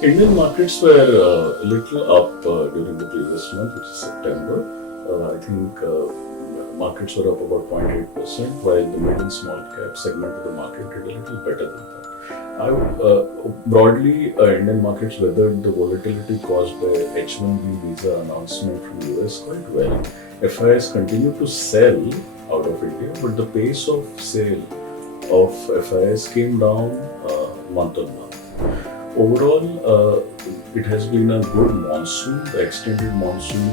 Indian markets were a little up during the previous month, which is September. I think markets were up about 0.8%, while the mid and small cap segment of the market did a little better than that. Broadly, Indian markets weathered the volatility caused by H-1B visa announcement from US quite well. FIs continue to sell out of India, but the pace of sale of FIs came down month on month. Overall, it has been a good monsoon. The extended monsoon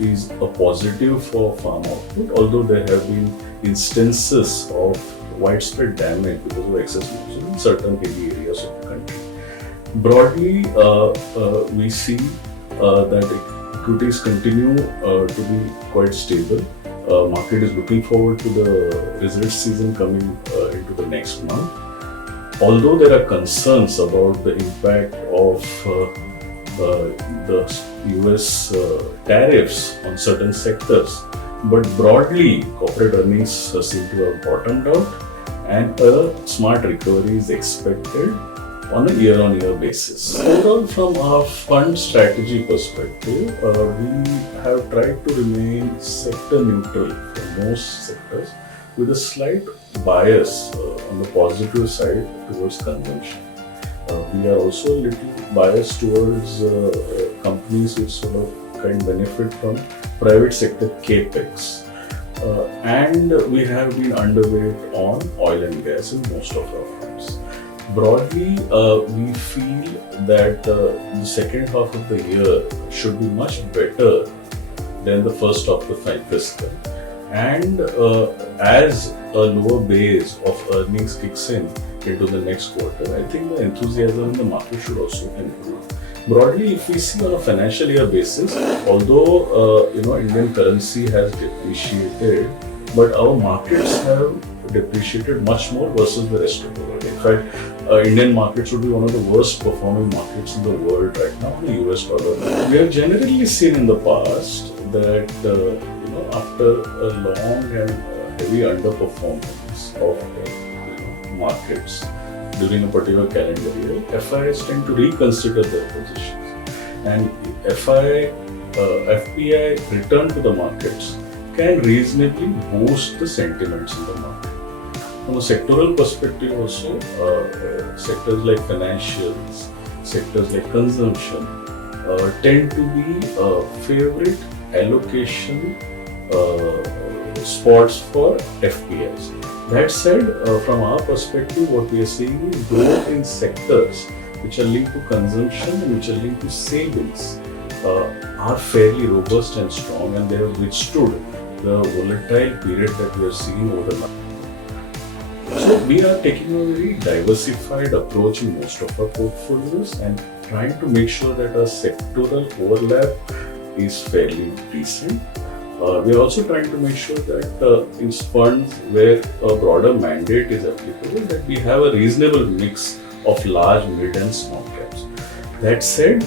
is a positive for farm output, although there have been instances of widespread damage because of excess monsoon in certain hilly areas of the country. Broadly, we see that equities continue to be quite stable. Market is looking forward to the results season coming into the next month. Although there are concerns about the impact of the US tariffs on certain sectors, but broadly corporate earnings seem to have bottomed out and a smart recovery is expected on a year-on-year basis. Overall, from our fund strategy perspective, we have tried to remain sector neutral for most sectors with a slight bias on the positive side towards consumption. We are also a little biased towards companies which sort of can benefit from private sector capex. And we have been underweight on oil and gas in most of our funds. Broadly, we feel that the second half of the year should be much better than the first half of the fiscal. And as a lower base of earnings kicks in into the next quarter, I think the enthusiasm in the market should also improve. Broadly, if we see on a financial year basis, although Indian currency has depreciated, but our markets have depreciated much more versus the rest of the world. In fact, Indian markets would be one of the worst performing markets in the world right now, the US dollar. We have generally seen in the past that after a long and heavy underperformance of markets during a particular calendar year, FIs tend to reconsider their positions, and FPI return to the markets can reasonably boost the sentiments in the market. From a sectoral perspective also, sectors like financials, sectors like consumption tend to be favorite allocation spots for FPIs. That said, from our perspective, what we are seeing is growth in sectors which are linked to consumption and which are linked to savings are fairly robust and strong, and they have withstood the volatile period that we are seeing over the last. So we are taking a very diversified approach in most of our portfolios and trying to make sure that our sectoral overlap is fairly decent. We are also trying to make sure that in funds where a broader mandate is applicable, that we have a reasonable mix of large, mid and small caps. That said,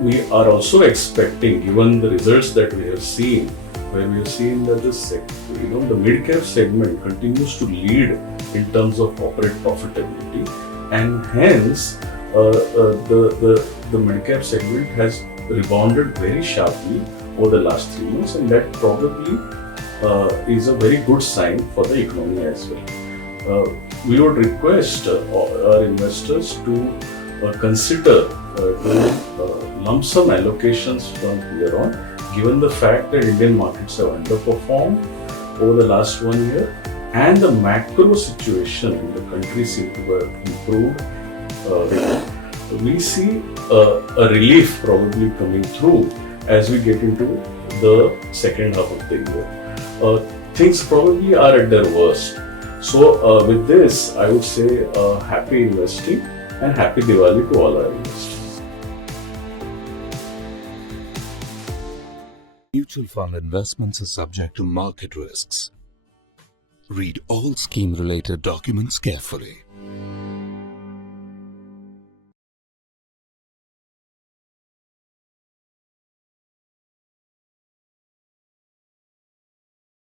we are also expecting, given the results that we have seen, where we have seen that the mid-cap segment continues to lead in terms of corporate profitability, and hence the mid-cap segment has rebounded very sharply over the last 3 months, and that probably is a very good sign for the economy as well. We would request our investors to consider doing lump sum allocations from here on, given the fact that Indian markets have underperformed over the last 1 year and the macro situation in the country seems to have improved. We see a relief probably coming through as we get into the second half of the year. Things probably are at their worst. So with this, I would say happy investing and happy Diwali to all our investors. Mutual fund investments are subject to market risks. Read all scheme-related documents carefully.